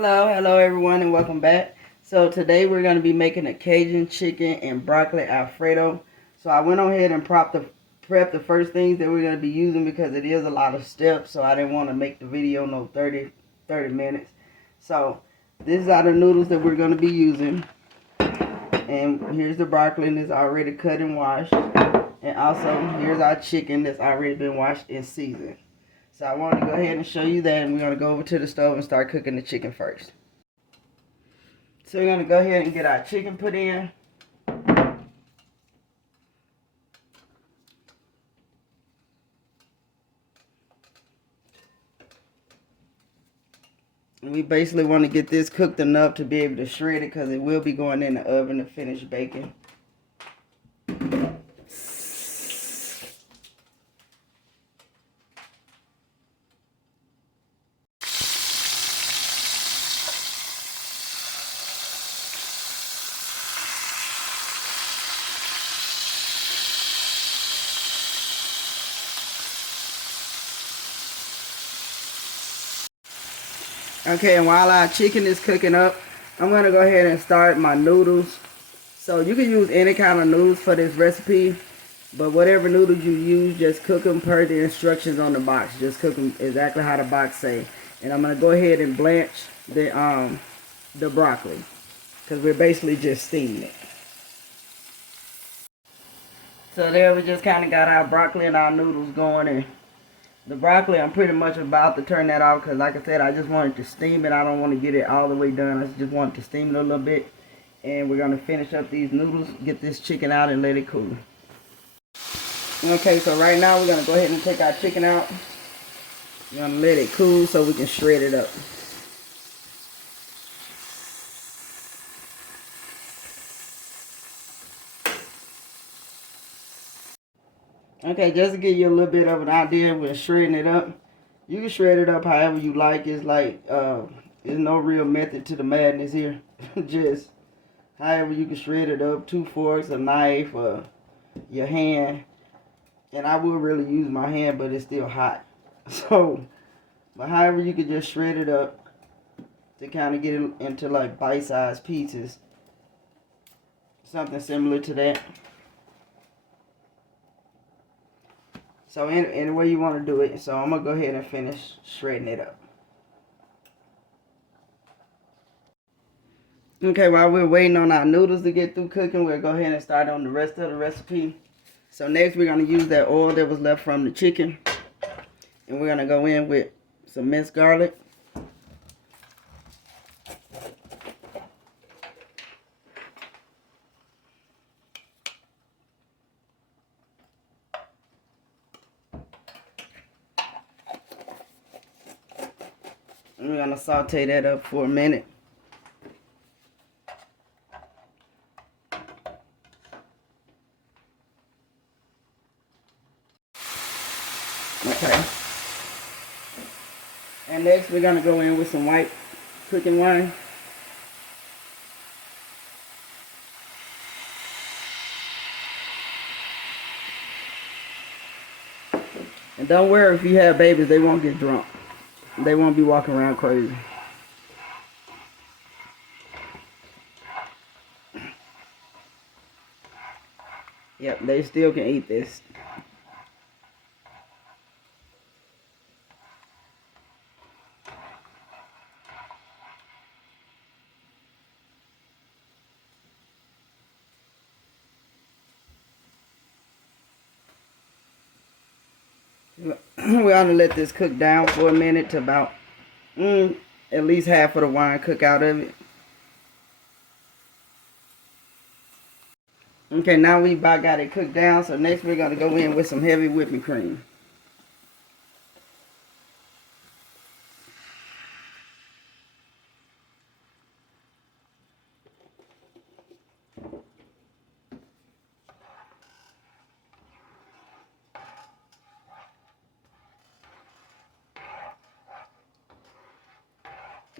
Hello everyone and welcome back. So today we're going to be making a Cajun chicken and broccoli Alfredo. So I went on ahead and prep the first things that we're going to be using because it is a lot of steps. So I didn't want to make the video no 30 minutes. So these are the noodles that we're going to be using. And here's the broccoli that's already cut and washed. And also here's our chicken that's already been washed and seasoned. So I wanted to go ahead and show you that, and we're going to go over to the stove and start cooking the chicken first. So we're going to go ahead and get our chicken put in. And we basically want to get this cooked enough to be able to shred it because it will be going in the oven to finish baking. Okay, and while our chicken is cooking up, I'm going to go ahead and start my noodles. So you can use any kind of noodles for this recipe, but whatever noodles you use, just cook them per the instructions on the box. Just cook them exactly how the box say. And I'm going to go ahead and blanch the broccoli because we're basically just steaming it. So there we just kind of got our broccoli and our noodles going, and the broccoli, I'm pretty much about to turn that off because, like I said, I just wanted to steam it. I don't want to get it all the way done. I just want to steam it a little bit. And we're going to finish up these noodles, get this chicken out, and let it cool. Okay, so right now we're going to go ahead and take our chicken out. We're going to let it cool so we can shred it up. Okay, just to give you a little bit of an idea with shredding it up, you can shred it up however you like. It's like, there's no real method to the madness here. Just however you can shred it up, 2 forks, a knife, your hand. And I would really use my hand, but it's still hot. So, but however you can just shred it up to kind of get it into like bite-sized pieces. Something similar to that. So any way you want to do it. So I'm going to go ahead and finish shredding it up. Okay, while we're waiting on our noodles to get through cooking, we'll go ahead and start on the rest of the recipe. So next we're going to use that oil that was left from the chicken. And we're going to go in with some minced garlic. And we're going to saute that up for a minute. Okay. And next we're going to go in with some white cooking wine. And don't worry if you have babies, they won't get drunk. They won't be walking around crazy. Yep, they still can eat this. We're going to let this cook down for a minute to about at least half of the wine cook out of it. Okay, now we about got it cooked down, so next we're going to go in with some heavy whipping cream.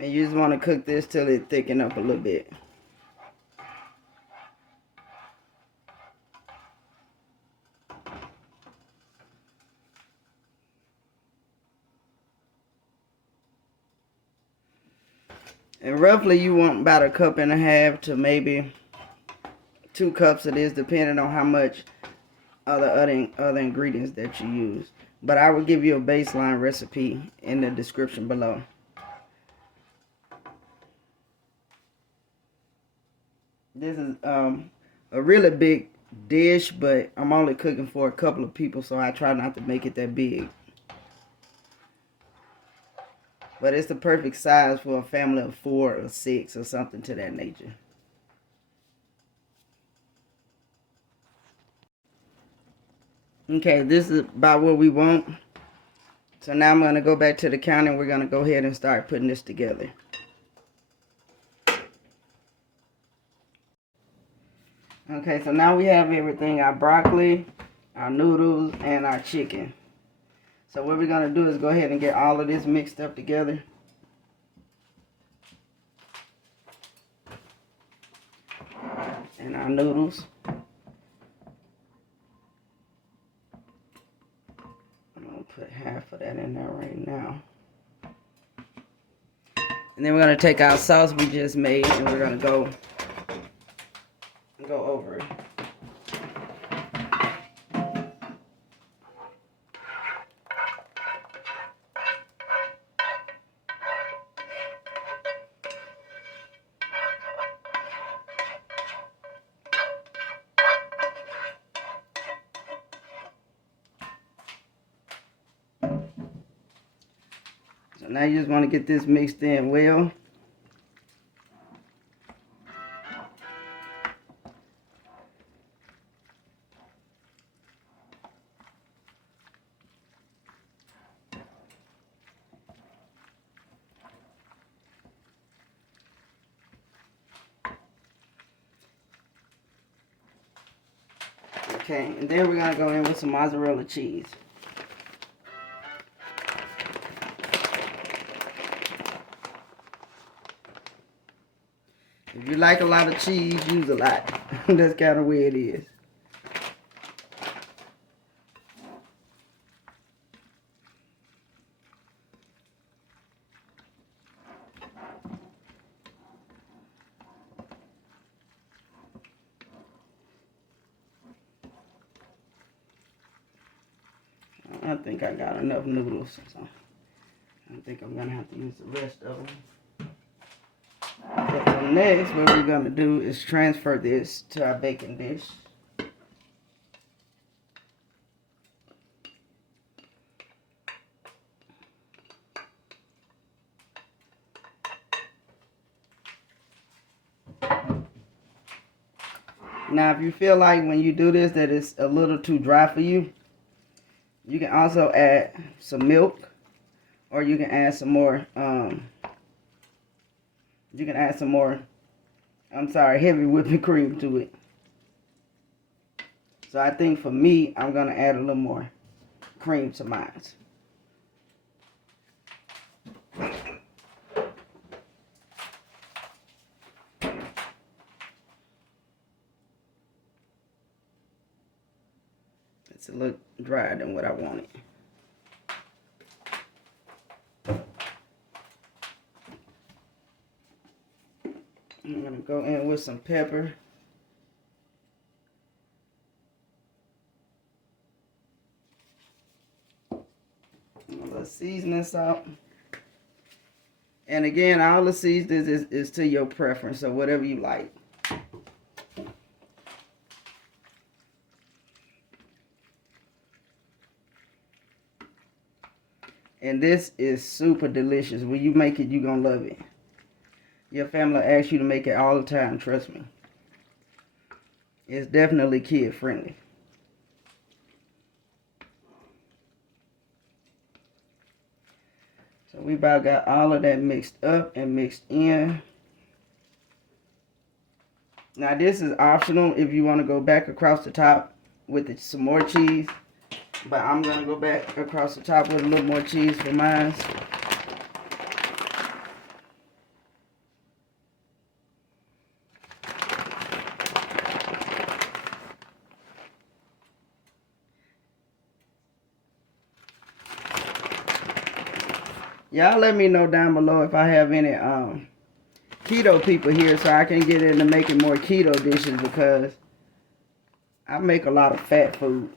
And you just want to cook this till it thicken up a little bit. And roughly you want about a cup and a half to maybe 2 cups of this, depending on how much other ingredients that you use. But I will give you a baseline recipe in the description below. This is a really big dish, but I'm only cooking for a couple of people, so I try not to make it that big. But it's the perfect size for a family of 4 or 6 or something to that nature. Okay, this is about what we want. So now I'm going to go back to the counter and we're going to go ahead and start putting this together. Okay, so now we have everything, our broccoli, our noodles, and our chicken. So what we're going to do is go ahead and get all of this mixed up together. And our noodles. I'm going to put half of that in there right now. And then we're going to take our sauce we just made and we're going to go over it. So now you just want to get this mixed in well. Okay, and then we're going to go in with some mozzarella cheese. If you like a lot of cheese, use a lot. That's kind of where it is. I think I got enough noodles, so I think I'm going to have to use the rest of them. So next, what we're going to do is transfer this to our baking dish. Now, if you feel like when you do this that it's a little too dry for you, you can also add some milk, or you can add some more, heavy whipping cream to it. So I think for me, I'm going to add a little more cream to mine. It's a little drier than what I wanted. I'm going to go in with some pepper. A little seasoning salt. And again, all the seasonings is to your preference, so whatever you like. And this is super delicious. When you make it, you're going to love it. Your family will ask you to make it all the time, trust me. It's definitely kid friendly. So we about got all of that mixed up and mixed in. Now this is optional if you want to go back across the top with some more cheese. But I'm going to go back across the top with a little more cheese for mine. Y'all let me know down below if I have any keto people here so I can get into making more keto dishes because I make a lot of fat food.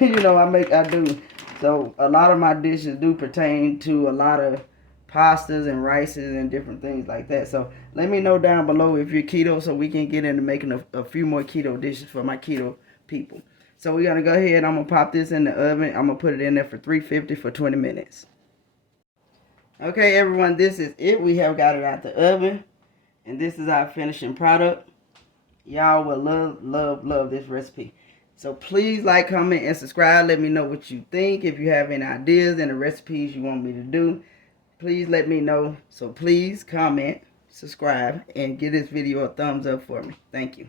You know, I do. So a lot of my dishes do pertain to a lot of pastas and rices and different things like that. So let me know down below if you're keto so we can get into making a few more keto dishes for my keto people. So we're going to go ahead. I'm going to pop this in the oven. I'm going to put it in there for 350 for 20 minutes. Okay, everyone, this is it. We have got it out the oven. And this is our finishing product. Y'all will love this recipe. So please like, comment, and subscribe. Let me know what you think. If you have any ideas and the recipes you want me to do, please let me know. So please comment, subscribe, and give this video a thumbs up for me. Thank you.